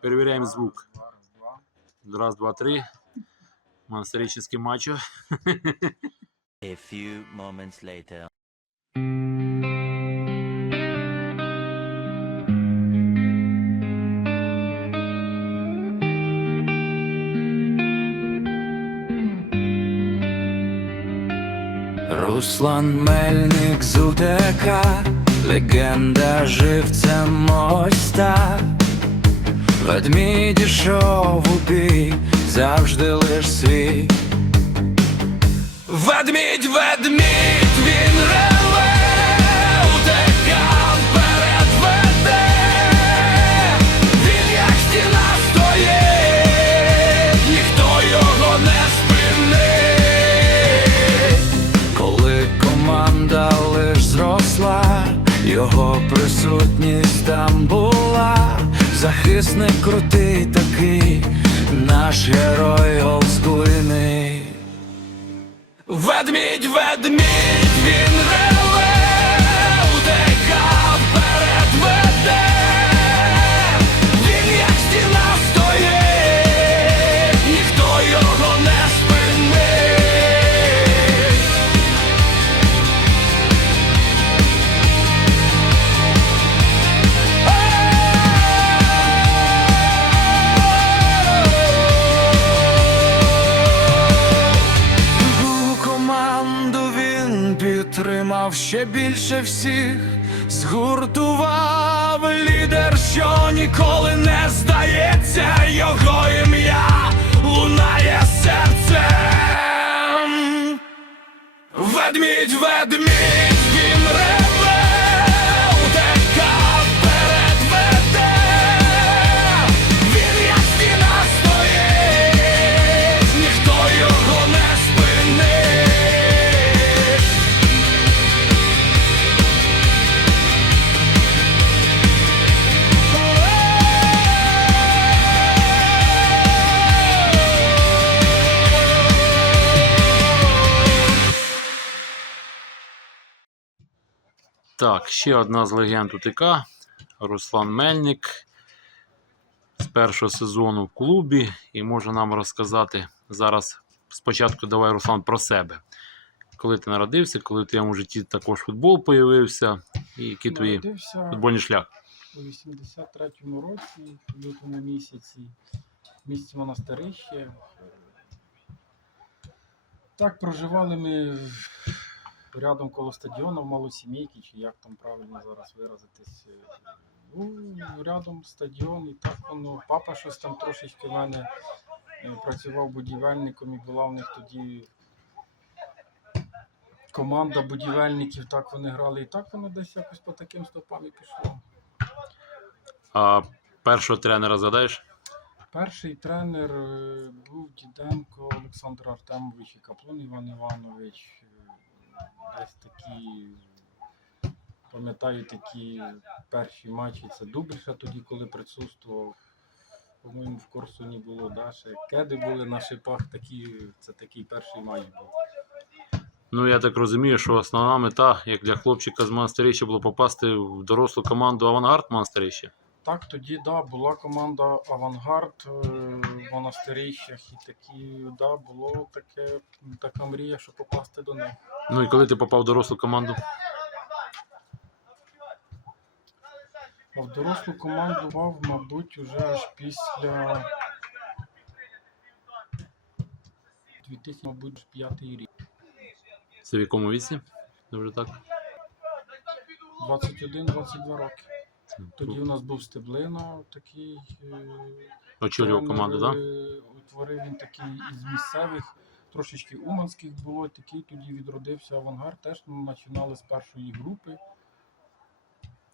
Перевіряємо звук. Раз, два. Три. Монстерический мачо. A few moments later. Руслан Мельник з УТК, легенда живцем ось так. Ведмідь ішов у завжди лиш свій. Ведмідь, ведмідь, він реве, УТК вперед веде. Він як стіна стоїть, ніхто його не спинить. Коли команда лиш зросла, його присутність там була, захисник крутий такий, наш герой олдскульний. Ведмідь, ведмідь, він реве, ще більше всіх, згуртував лідер, що ніколи не здається, його ім'я лунає серцем. Ведмідь, ведмідь, Так, ще одна з легенд УТК. Руслан Мельник з першого сезону в клубі і може нам розказати зараз. Спочатку давай, Руслан, про себе. Коли ти народився, коли в твоєму житті також футбол появився, і який твій Народився футбольний шлях? у 83-му році, в лютому місяці, в місті Монастирище. Так, проживали ми рядом коло стадіону в Малосімейки, чи як там правильно зараз виразитись. Ну, рядом стадіон, і так воно. Папа щось там трошечки в мене е, працював будівельником і була в них тоді команда будівельників, так вони грали, і так воно десь якось по таким стопам і пішло. А першого тренера згадаєш? Перший тренер е, був Діденко Олександр Артемович і Каплун Іван Іванович. Десь такі, пам'ятаю, такі перші матчі. Це Дубриша тоді, коли присутствував. По-моєму, в Корсуні було да, ще кеди були на шипах, такі, це такий перший матч був. Ну, я так розумію, що основна мета, як для хлопчика з Монастирища, було попасти в дорослу команду Авангард Монастирища. Так, тоді да, була команда Авангард е, монастирищах і такі, да, було таке, така мрія, що попасти до них. Ну і коли ти попав в дорослу команду? А в дорослу команду мав, мабуть, уже аж після 2000, мабуть, п'ятий рік. Це в якому віці? Вже так? 21-22 роки. Тоді у нас був Стеблина, такий е, Очолював команду, так? Да? е, Утворив він такий із місцевих, трошечки уманських було, такий тоді відродився авангард. Теж ми починали з першої групи.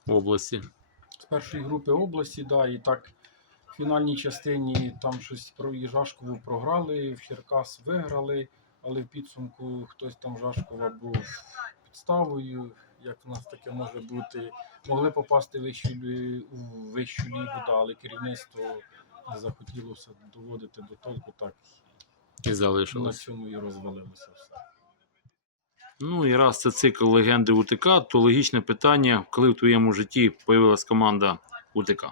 В області. з першої групи області, да, і так в фінальній частині там щось про Жашкову програли, в Черкас виграли, але в підсумку хтось там Жашкова був підставою. Як у нас таке може бути, могли попасти в вищу, у вищу лігу, да, але керівництво не захотіло все доводити до толку, так І на цьому і розвалилося все. Ну і раз це цикл легенди УТК, то логічне питання, коли в твоєму житті появилась команда УТК?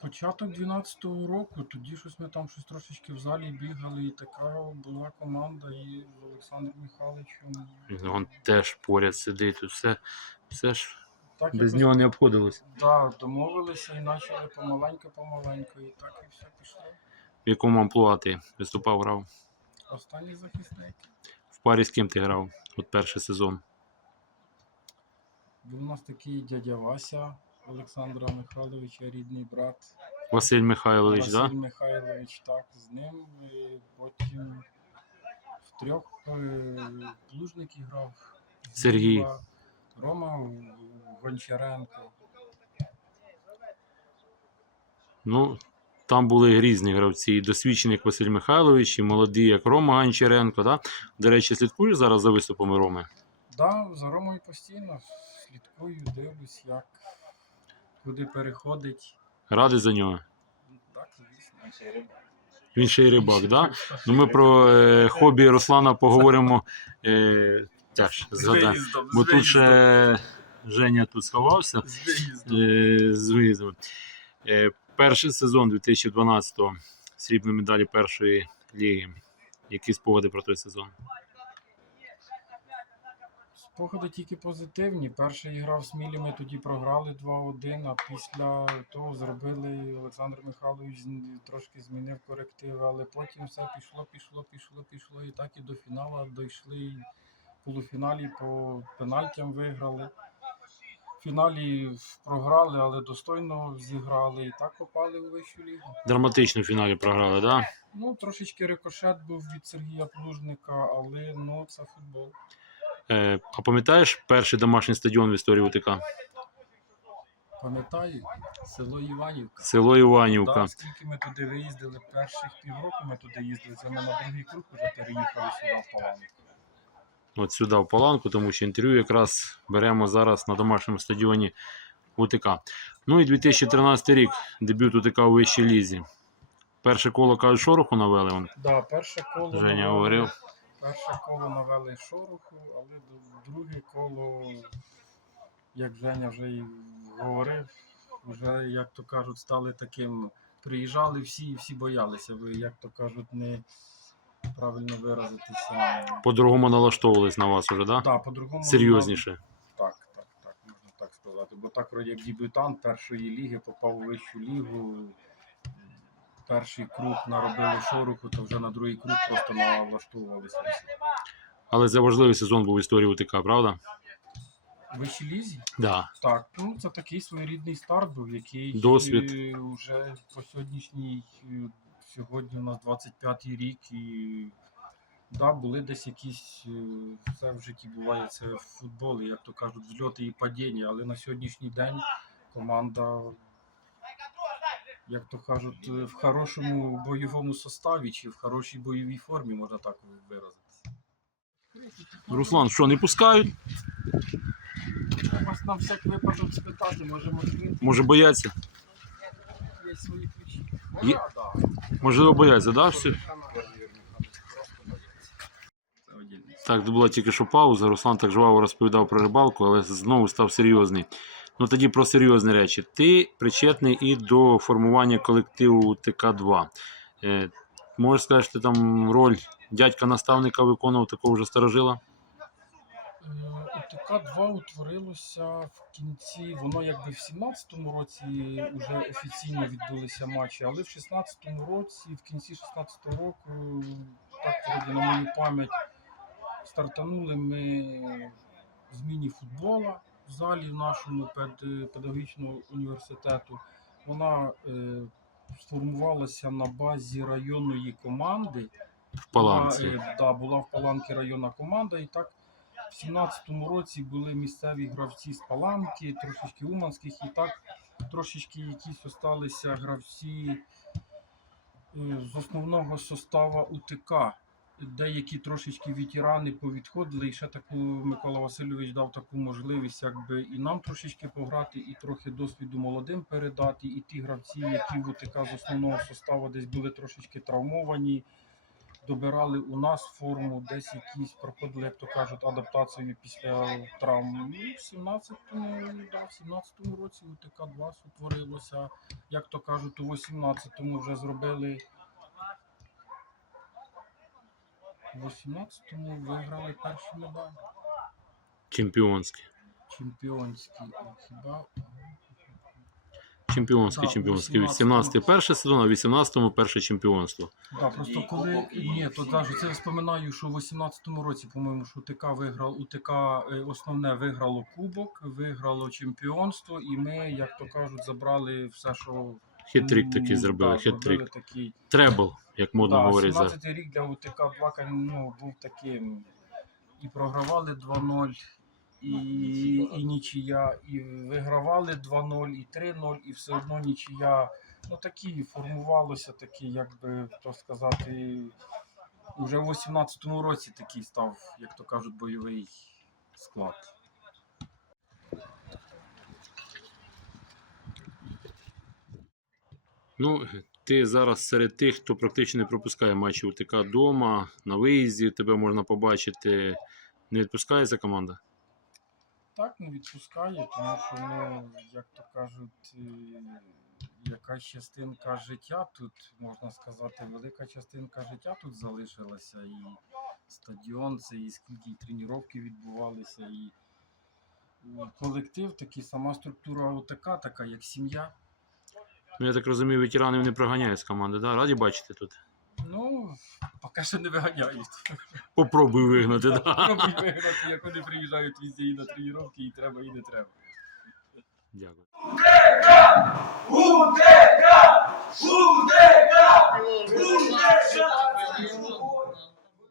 Початок 12-го року, тоді щось ми там щось трошечки в залі бігали, і така була команда і з Олександром Михайловичем. Він теж поряд сидить, тут все, все ж Так без якось, нього не обходилось. Да, домовилися і почали помаленьку-помаленьку, і так і все пішло. В якому амплуа ти виступав, грав? Останній захисник. В парі з ким ти грав? От перший сезон. Був у нас такий дядя Вася Олександра Михайловича, рідний брат. Василь Михайлович, Василь да? Михайлович, так, з ним. е, Потім в трьох е, плужники грав. Сергій. Зіла, Рома Гончаренко. Ну, там були різні гравці. І досвідчений як Василь Михайлович, і молодий, як Рома Гончаренко. Да? До речі, слідкуєш зараз за виступами Роми? Да, за Ромою постійно слідкую, дивлюсь, як куди переходить. Радий за нього. Так, звісно. Він ще й рибак, да? Ну, ми про е, хобі Руслана поговоримо е, теж згадаємо. Бо тут ще Женя тут сховався е, з виїздом. Е, перший сезон 2012-го, срібні медалі першої ліги. Які спогади про той сезон? Спогади тільки позитивні. Перший грав з Смілі, ми тоді програли 2-1, а після того зробили Олександр Михайлович зн- трошки змінив корективи, але потім все пішло, пішло, пішло, пішло. І так і до фіналу дійшли. В полуфіналі по пенальтям виграли. В фіналі програли, але достойно зіграли і так попали у вищу лігу. Драматично в фіналі програли, да? Ну, трошечки рикошет був від Сергія Плужника, але ну це футбол. Е, а пам'ятаєш перший домашній стадіон в історії УТК? Пам'ятаю, село Іванівка. Село Іванівка. Да, скільки ми туди виїздили, перших півроку ми туди їздили, це ми на другий круг вже переїхали сюди в Паланку. От сюди в Паланку, тому що інтерв'ю якраз беремо зараз на домашньому стадіоні УТК. Ну і 2013 рік, дебют УТК у вищій лізі. Перше коло кажуть, шороху навели. Он. Да, перше коло Женя навели- говорив. Перше коло навели шороху, але друге коло, як Женя вже і говорив, вже, як то кажуть, стали таким. Приїжджали всі і всі боялися, ви, як то кажуть, не правильно виразитися. По-другому налаштовувались на вас уже, да? Да, по-другому Серйозніше. Так, так, так, можна так сказати. Бо так, вроді, як дебютант першої ліги попав у вищу лігу. Перший круг наробили шороху, то вже на другий круг просто налаштовувалися. Але це важливий сезон був в історії УТК, правда? Вищій лізі? Да. Так, ну це такий своєрідний старт був, який Досвід. е, вже по сьогоднішній, е, сьогодні у нас 25-й рік, і да, були десь якісь, все в житті буває, це в футболі, як то кажуть, взльоти і падіння, але на сьогоднішній день команда, як то кажуть, е, в хорошому бойовому составі чи в хорошій бойовій формі, можна так виразитися. Руслан, що, не пускають? Вас на всяк випадок спитати, може Може бояться? Є. Можливо, бояться, да? Все? Так, це була тільки що пауза. Руслан так жваво розповідав про рибалку, але знову став серйозний. Ну тоді про серйозні речі. Ти причетний і до формування колективу ТК-2. Е, можеш сказати, що ти там роль дядька-наставника виконував такого вже старожила? УТК-2 утворилося в кінці, воно якби в 17-му році вже офіційно відбулися матчі, але в 16-му році, в кінці 16-го року, так вроді на мою пам'ять, стартанули ми з міні-футбола в залі в нашому пед- педагогічного університету. Вона е, сформувалася на базі районної команди. В Паланці. Була, е, да, була в Паланки районна команда, і так в 17-му році були місцеві гравці з Паланки, трошечки Уманських, і так трошечки якісь осталися гравці е, з основного состава УТК. Деякі трошечки ветерани повідходили, і ще таку Микола Васильович дав таку можливість, якби і нам трошечки пограти, і трохи досвіду молодим передати. І ті гравці, які в УТК з основного составу десь були трошечки травмовані, добирали у нас форму, десь якісь проходили, як то кажуть, адаптацію після травм. Ну, в 17-му, да, в 17-му році УТК-2 утворилося, як то кажуть, у 18-му вже зробили. У 18-му виграли перші медалі. Чемпіонське. Чемпіонські. Хіба Чемпіонське, Да, у чемпіонське. 18-му. 18 перший сезон, а в 18-му перше чемпіонство. Да, просто коли ні, то навіть це я вспоминаю, що в 18-му році, по-моєму, що УТК виграв, УТК е, основне виграло кубок, виграло чемпіонство, і ми, як то кажуть, забрали все, що Хитрик такий зробили, да, хитрик. зробили такий. Требл, як модно Да, говорить. за- 17-й рік для УТК 2 ну, був таким. І програвали 2-0, і, і нічия, і вигравали 2-0, і 3-0, і все одно нічия. Ну такі формувалося такі, як би то сказати, уже в 18-му році такий став, як то кажуть, бойовий склад. Ну, ти зараз серед тих, хто практично не пропускає матчі УТК вдома, на виїзді, тебе можна побачити. Не відпускається команда? Так, не відпускає, тому що, ну, як то кажуть, е, якась частинка життя тут, можна сказати, велика частинка життя тут залишилася. І стадіон, це і скільки і тренування відбувалися, і колектив такий, сама структура ОТК, така як сім'я. Ну, я так розумію, ветеранів не проганяють з команди, да? Раді бачити тут. Ну, поки що не виганяють. Попробуй вигнати, так. Попробуй вигнати, як вони приїжджають візді і на тренування, і треба, і не треба. Дякую. Удека! Удека! Удека! Удека!